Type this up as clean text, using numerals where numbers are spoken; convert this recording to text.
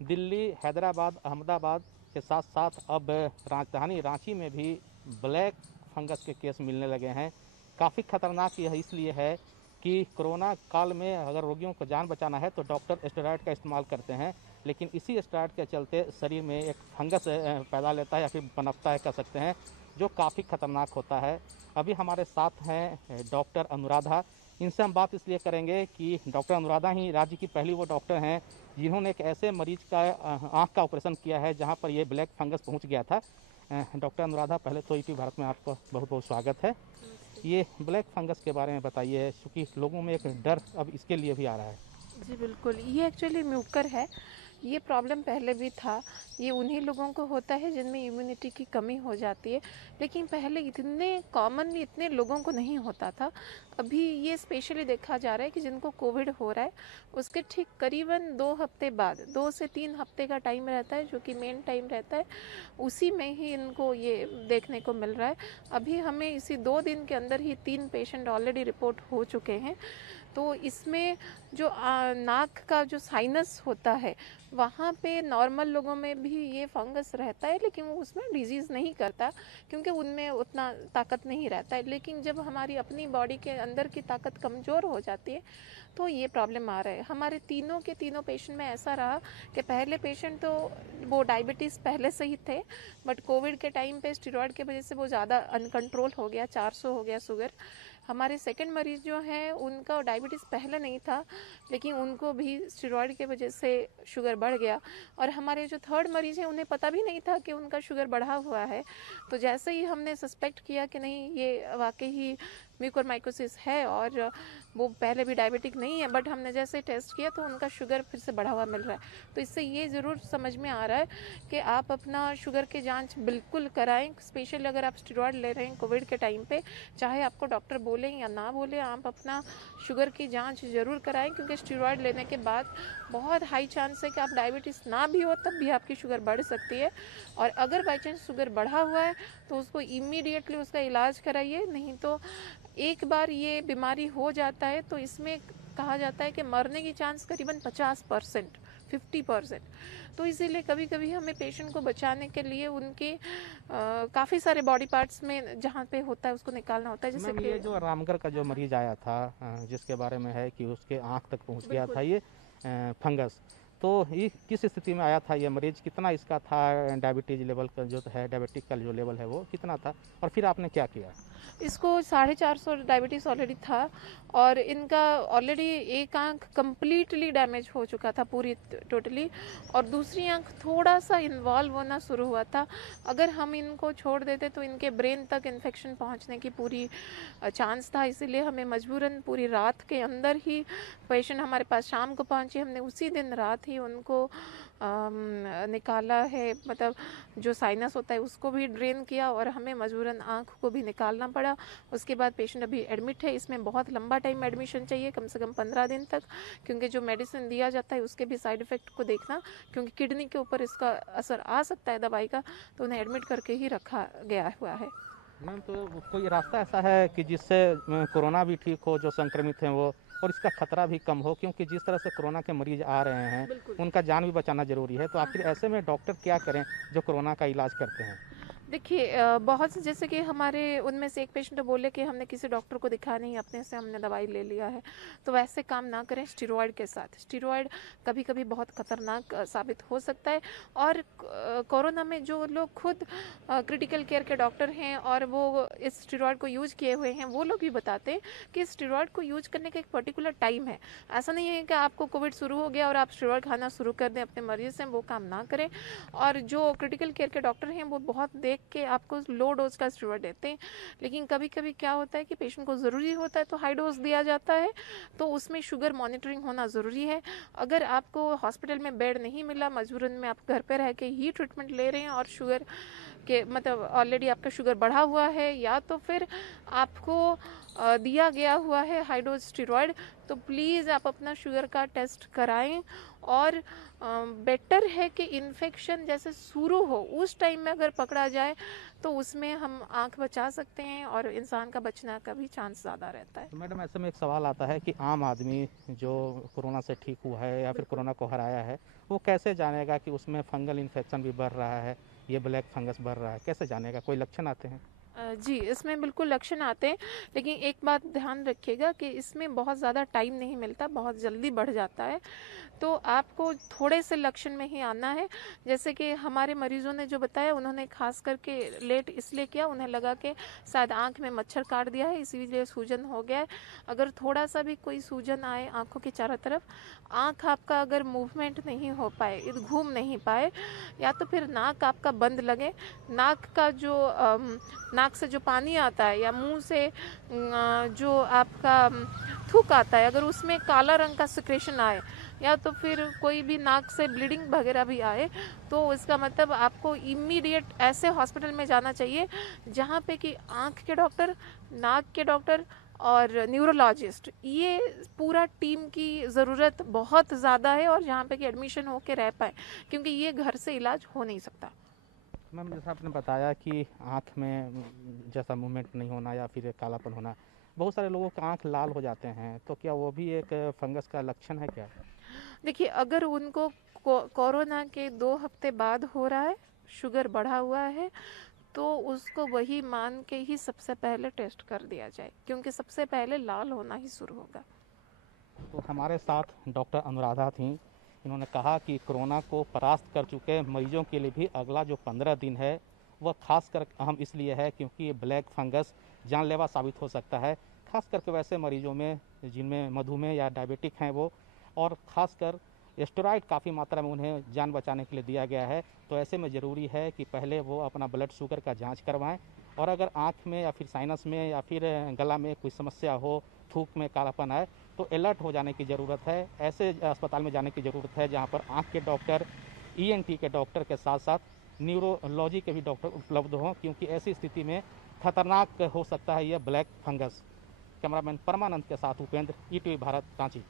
दिल्ली, हैदराबाद, अहमदाबाद के साथ साथ अब राजधानी रांची में भी ब्लैक फंगस के केस मिलने लगे हैं। काफ़ी खतरनाक यह इसलिए है कि कोरोना काल में अगर रोगियों को जान बचाना है तो डॉक्टर स्टेरॉयड का इस्तेमाल करते हैं, लेकिन इसी स्टेरॉयड के चलते शरीर में एक फंगस पैदा लेता है या फिर पनपता है कह सकते हैं, जो काफ़ी खतरनाक होता है। अभी हमारे साथ हैं डॉक्टर अनुराधा। इनसे हम बात इसलिए करेंगे कि डॉक्टर अनुराधा ही राज्य की पहली वो डॉक्टर हैं जिन्होंने एक ऐसे मरीज का आँख का ऑपरेशन किया है जहाँ पर ये ब्लैक फंगस पहुँच गया था। डॉक्टर अनुराधा, पहले तो ईटी भारत में आपका बहुत बहुत स्वागत है। ये ब्लैक फंगस के बारे में बताइए, क्योंकि लोगों में एक डर अब इसके लिए भी आ रहा है। जी बिल्कुल, ये एक्चुअली म्यूकर है। ये प्रॉब्लम पहले भी था। ये उन्हीं लोगों को होता है जिनमें इम्यूनिटी की कमी हो जाती है, लेकिन पहले इतने कॉमन इतने लोगों को नहीं होता था। अभी ये स्पेशली देखा जा रहा है कि जिनको कोविड हो रहा है उसके ठीक करीबन 2 हफ्ते बाद, 2 से 3 हफ्ते का टाइम रहता है, जो कि मेन टाइम रहता है, उसी में ही इनको ये देखने को मिल रहा है। अभी हमें इसी 2 दिन के अंदर ही 3 पेशेंट ऑलरेडी रिपोर्ट हो चुके हैं। तो इसमें जो नाक का जो साइनस होता है वहाँ पे नॉर्मल लोगों में भी ये फंगस रहता है, लेकिन वो उसमें डिजीज़ नहीं करता क्योंकि उनमें उतना ताकत नहीं रहता है। लेकिन जब हमारी अपनी बॉडी के अंदर की ताकत कमज़ोर हो जाती है तो ये प्रॉब्लम आ रहा है। हमारे तीनों के तीनों पेशेंट में ऐसा रहा कि पहले पेशेंट तो वो डायबिटीज़ पहले से ही थे, बट कोविड के टाइम पे स्टेरॉयड की वजह से वो ज़्यादा अनकंट्रोल हो गया, 400 हो गया शुगर। हमारे सेकंड मरीज जो हैं उनका डायबिटीज़ पहले नहीं था, लेकिन उनको भी स्टेरॉयड की वजह से शुगर बढ़ गया। और हमारे जो थर्ड मरीज हैं उन्हें पता भी नहीं था कि उनका शुगर बढ़ा हुआ है। तो जैसे ही हमने सस्पेक्ट किया कि नहीं ये वाकई ही म्यूकोरमाइकोसिस है और वो पहले भी डायबिटिक नहीं है, बट हमने जैसे टेस्ट किया तो उनका शुगर फिर से बढ़ा हुआ मिल रहा है। तो इससे ये ज़रूर समझ में आ रहा है कि आप अपना शुगर की जांच बिल्कुल कराएं। स्पेशली अगर आप स्टेरॉयड ले रहे हैं कोविड के टाइम पे, चाहे आपको डॉक्टर बोलें या ना बोलें, आप अपना शुगर की जांच ज़रूर कराएं, क्योंकि स्टेरॉयड लेने के बाद बहुत हाई चांस है कि आप डायबिटीज़ ना भी हो तब भी आपकी शुगर बढ़ सकती है। और अगर बाई चांस शुगर बढ़ा हुआ है तो उसको इमीडिएटली उसका इलाज कराइए, नहीं तो एक बार ये बीमारी हो जाता है तो इसमें कहा जाता है कि मरने की चांस करीबन 50%, 50%। तो इसीलिए कभी कभी हमें पेशेंट को बचाने के लिए उनके काफ़ी सारे बॉडी पार्ट्स में जहाँ पे होता है उसको निकालना होता है। जैसे मैम, कि ये जो रामगढ़ का जो मरीज आया था, जिसके बारे में है कि उसके आँख तक पहुंच गया था ये फंगस, तो ये किस स्थिति में आया था ये मरीज? कितना इसका था डायबिटीज लेवल का जो है, डायबिटिक का जो लेवल है वो कितना था, और फिर आपने क्या किया? इसको 450 डायबिटीज़ ऑलरेडी था और इनका ऑलरेडी एक आंख कम्प्लीटली डैमेज हो चुका था पूरी टोटली, और दूसरी आंख थोड़ा सा इन्वॉल्व होना शुरू हुआ था। अगर हम इनको छोड़ देते तो इनके ब्रेन तक इन्फेक्शन पहुंचने की पूरी चांस था। इसीलिए हमें मजबूरन पूरी रात के अंदर ही, पेशेंट हमारे पास शाम को पहुंचे, हमने उसी दिन रात ही उनको निकाला है, मतलब जो साइनस होता है उसको भी ड्रेन किया और हमें मजबूरन आँख को भी निकालना पड़ा। उसके बाद पेशेंट अभी एडमिट है। इसमें बहुत लंबा टाइम एडमिशन चाहिए, कम से कम 15 दिन तक, क्योंकि जो मेडिसिन दिया जाता है उसके भी साइड इफ़ेक्ट को देखना, क्योंकि किडनी के ऊपर इसका असर आ सकता है दवाई का, तो उन्हें एडमिट करके ही रखा गया हुआ है। मैम, तो कोई रास्ता ऐसा है कि जिससे कोरोना भी ठीक हो, जो संक्रमित हैं वो, और इसका खतरा भी कम हो? क्योंकि जिस तरह से कोरोना के मरीज आ रहे हैं उनका जान भी बचाना जरूरी है, तो आखिर ऐसे में डॉक्टर क्या करें जो कोरोना का इलाज करते हैं? देखिए, बहुत से, जैसे कि हमारे उनमें से एक पेशेंट बोले कि हमने किसी डॉक्टर को दिखाया नहीं, अपने से हमने दवाई ले लिया है, तो वैसे काम ना करें स्टेरॉयड के साथ। स्टेरॉयड कभी कभी बहुत खतरनाक साबित हो सकता है। और कोरोना में जो लोग खुद क्रिटिकल केयर के डॉक्टर हैं और वो इस स्टेरॉयड को यूज किए हुए हैं, वो लोग भी बताते हैं कि स्टेरॉयड को यूज करने का एक पर्टिकुलर टाइम है। ऐसा नहीं है कि आपको कोविड शुरू हो गया और आप स्टेरॉयड खाना शुरू कर दें अपने मरीज से, वो काम ना करें। और जो क्रिटिकल केयर के डॉक्टर हैं वो बहुत देख के आपको लो डोज का स्टेरॉयड देते हैं, लेकिन कभी कभी क्या होता है कि पेशेंट को ज़रूरी होता है तो हाई डोज दिया जाता है, तो उसमें शुगर मॉनिटरिंग होना ज़रूरी है। अगर आपको हॉस्पिटल में बेड नहीं मिला, मजबूरन में आप घर पे रह के ही ट्रीटमेंट ले रहे हैं और शुगर के मतलब ऑलरेडी आपका शुगर बढ़ा हुआ है, या तो फिर आपको दिया गया हुआ है हाई डोज स्टेरॉयड, तो प्लीज़ आप अपना शुगर का टेस्ट कराएं और बेटर है कि इन्फेक्शन जैसे शुरू हो उस टाइम में अगर पकड़ा जाए तो उसमें हम आंख बचा सकते हैं और इंसान का बचने का भी चांस ज़्यादा रहता है। तो मैडम, ऐसे में एक सवाल आता है कि आम आदमी जो कोरोना से ठीक हुआ है या फिर कोरोना को हराया है, वो कैसे जानेगा कि उसमें फंगल इन्फेक्शन भी बढ़ रहा है, ये ब्लैक फंगस बढ़ रहा है? कैसे जानेगा? कोई लक्षण आते हैं? जी, इसमें बिल्कुल लक्षण आते हैं, लेकिन एक बात ध्यान रखिएगा कि इसमें बहुत ज़्यादा टाइम नहीं मिलता, बहुत जल्दी बढ़ जाता है। तो आपको थोड़े से लक्षण में ही आना है। जैसे कि हमारे मरीजों ने जो बताया, उन्होंने खास करके लेट इसलिए किया, उन्हें लगा कि शायद आंख में मच्छर काट दिया है इसीलिए सूजन हो गया है। अगर थोड़ा सा भी कोई सूजन आए आंखों के चारों तरफ, आंख आपका अगर मूवमेंट नहीं हो पाए, घूम नहीं पाए, या तो फिर नाक आपका बंद लगे, नाक का जो नाक से जो पानी आता है या मुंह से जो आपका थूक आता है, अगर उसमें काला रंग का सिक्रेशन आए या तो फिर कोई भी नाक से ब्लीडिंग वगैरह भी आए, तो इसका मतलब आपको इमीडिएट ऐसे हॉस्पिटल में जाना चाहिए जहाँ पे कि आँख के डॉक्टर, नाक के डॉक्टर और न्यूरोलॉजिस्ट, ये पूरा टीम की ज़रूरत बहुत ज़्यादा है, और जहाँ पे कि एडमिशन होके रह पाए, क्योंकि ये घर से इलाज हो नहीं सकता। मैम, जैसा आपने बताया कि आँख में जैसा मूवमेंट नहीं होना या फिर कालापन होना, बहुत सारे लोगों का आँख लाल हो जाते हैं, तो क्या वो भी एक फंगस का लक्षण है क्या? देखिए, अगर उनको कोरोना के 2 हफ्ते बाद हो रहा है, शुगर बढ़ा हुआ है, तो उसको वही मान के ही सबसे पहले टेस्ट कर दिया जाए, क्योंकि सबसे पहले लाल होना ही शुरू होगा। तो हमारे साथ डॉक्टर अनुराधा थीं। इन्होंने कहा कि कोरोना को परास्त कर चुके मरीजों के लिए भी अगला जो 15 दिन है वह खासकर अहम इसलिए है क्योंकि ये ब्लैक फंगस जानलेवा साबित हो सकता है, खास करके वैसे मरीजों में जिनमें मधुमेह या डायबिटिक हैं वो, और ख़ासकर स्टेरॉइड काफ़ी मात्रा में उन्हें जान बचाने के लिए दिया गया है। तो ऐसे में ज़रूरी है कि पहले वो अपना ब्लड शुगर का जांच करवाएं, और अगर आँख में या फिर साइनस में या फिर गला में कोई समस्या हो, थूक में कालापन आए, तो अलर्ट हो जाने की ज़रूरत है। ऐसे अस्पताल में जाने की ज़रूरत है जहाँ पर आँख के डॉक्टर, ईएनटी के डॉक्टर के साथ साथ न्यूरोलॉजी के भी डॉक्टर उपलब्ध हों, क्योंकि ऐसी स्थिति में खतरनाक हो सकता है यह ब्लैक फंगस। कैमरामैन परमानंद के साथ उपेंद्र, ईटीवी भारत, रांची।